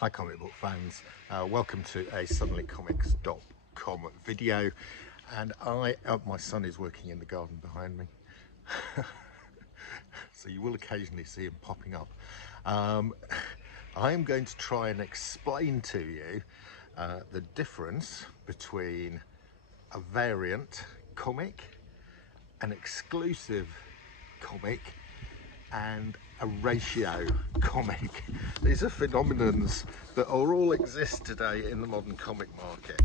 Hi comic book fans, welcome to a suddenlycomics.com video, and my son is working in the garden behind me, so you will occasionally see him popping up. I am going to try and explain to you the difference between a variant comic, an exclusive comic, and a ratio comic. These are phenomenons that all exist today in the modern comic market.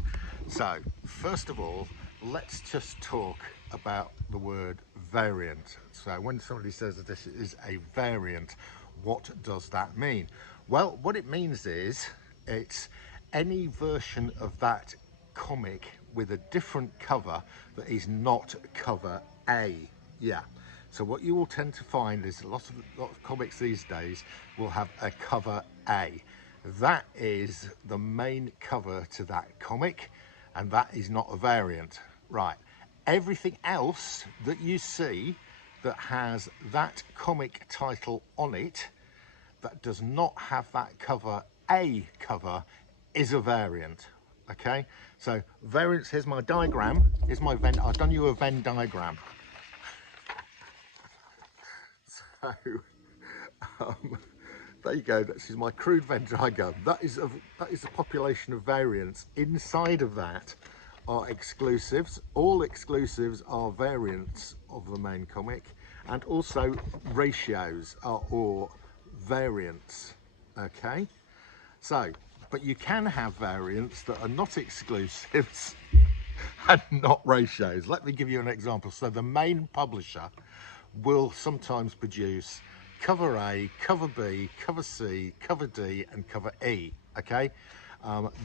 So first of all, let's just talk about the word variant. So when somebody says that this is a variant, what does that mean? Well, what it means is it's any version of that comic with a different cover that is not cover A. Yeah. So what you will tend to find is a lot of comics these days will have a cover A. That is the main cover to that comic, and that is not a variant. Right. Everything else that you see that has that comic title on it that does not have that cover A cover is a variant. Okay, so variants, here's my diagram, here's my Venn, I've done you a Venn diagram. So there you go, this is my crude Venn diagram. That is a population of variants. Inside of that are exclusives. All exclusives are variants of the main comic, and also ratios are all variants. Okay, so but you can have variants that are not exclusives and not ratios. Let me give you an example. So the main publisher will sometimes produce cover A, cover B, cover C, cover D, and cover E. Okay,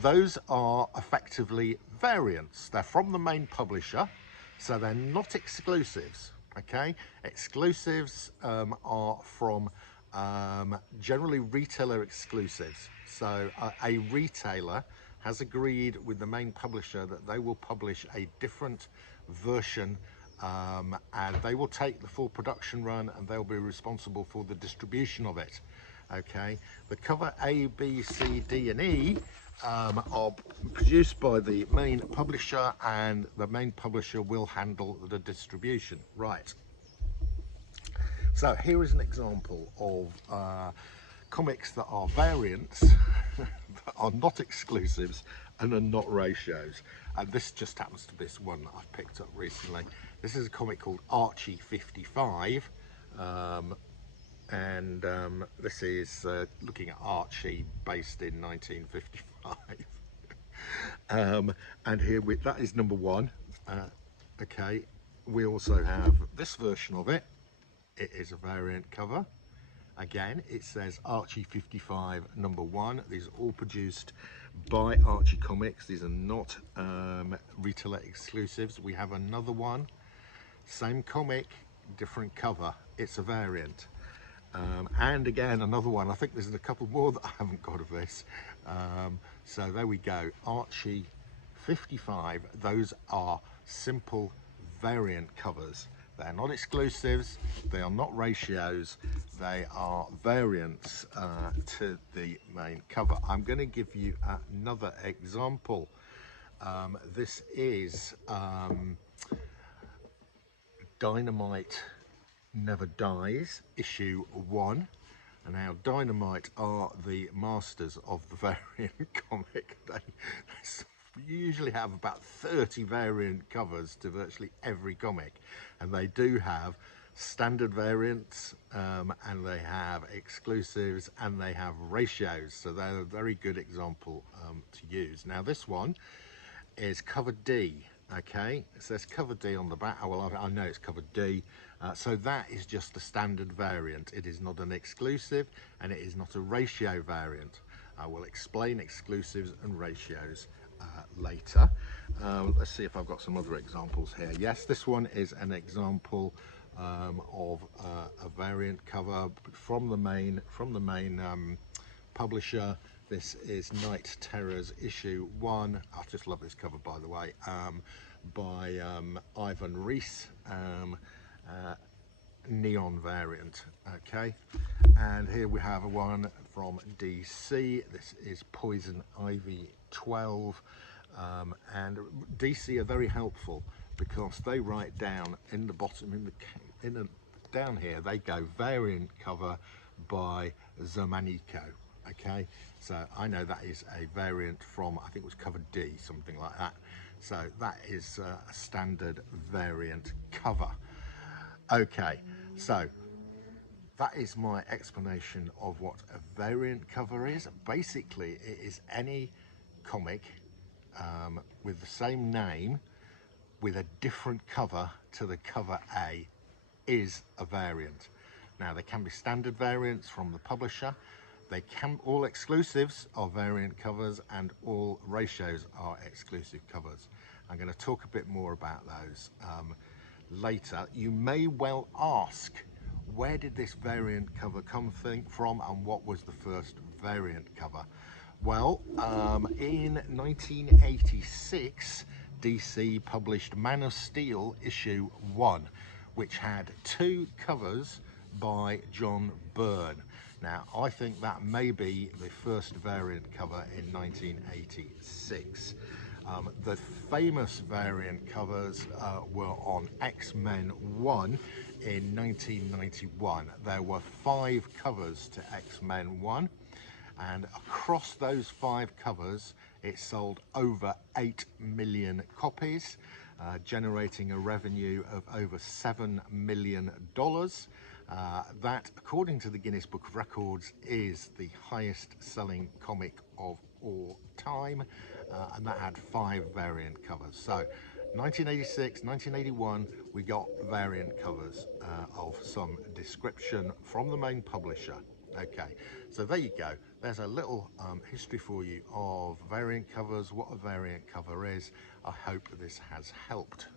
those are effectively variants. They're from the main publisher, so they're not exclusives. Okay, exclusives are from generally retailer exclusives. So a retailer has agreed with the main publisher that they will publish a different version, and they will take the full production run and they'll be responsible for the distribution of it. Okay, the cover A, B, C, D and E are produced by the main publisher, and the main publisher will handle the distribution. Right, so here is an example of comics that are variants that are not exclusives and are not ratios, and this just happens to be this one that I've picked up recently. This is a comic called Archie 55, and this is looking at Archie based in 1955. And here that is number one. Okay, we also have this version of it. It is a variant cover. Again, it says Archie 55 number one. These are all produced by Archie Comics. These are not retailer exclusives. We have another one, same comic, different cover. It's a variant. And again, another one. I think there's a couple more that I haven't got of this. So there we go, Archie 55. Those are simple variant covers. They're not exclusives, they are not ratios, they are variants to the main cover. I'm going to give you another example. This is Dynamite Never Dies, issue 1. And now Dynamite are the masters of the variant comic. They usually have about 30 variant covers to virtually every comic, and they do have standard variants, and they have exclusives, and they have ratios, so they're a very good example to use. Now this one is cover D. Okay, it says cover D on the back. Oh, well, I know it's cover D. So that is just a standard variant. It is not an exclusive, and it is not a ratio variant. I will explain exclusives and ratios later. Let's see if I've got some other examples here. Yes, this one is an example of a variant cover from the main publisher. This is Night Terrors issue 1. I just love this cover, by the way, by Ivan Reis. neon variant. Okay, and here we have one from DC. This is Poison Ivy 12, and DC are very helpful because they write down in the bottom, down here, they go variant cover by Zermanico. Okay, so I know that is a variant from, I think it was cover D, something like that. So that is a standard variant cover. Okay, so that is my explanation of what a variant cover is. Basically, it is any comic with the same name with a different cover to the cover A is a variant. Now, there can be standard variants from the publisher. They can, all exclusives are variant covers, and all ratios are exclusive covers. I'm going to talk a bit more about those later. You may well ask, where did this variant cover come from, and what was the first variant cover? Well, in 1986, DC published Man of Steel issue 1, which had 2 covers by John Byrne. Now, I think that may be the first variant cover in 1986. The famous variant covers were on X-Men 1 in 1991. There were 5 covers to X-Men 1. And across those 5 covers, it sold over 8 million copies, generating a revenue of over $7 million. That, according to the Guinness Book of Records, is the highest selling comic of all time, and that had 5 variant covers. So 1986, 1981, we got variant covers of some description from the main publisher. Okay, so there you go. There's a little history for you of variant covers, what a variant cover is. I hope this has helped.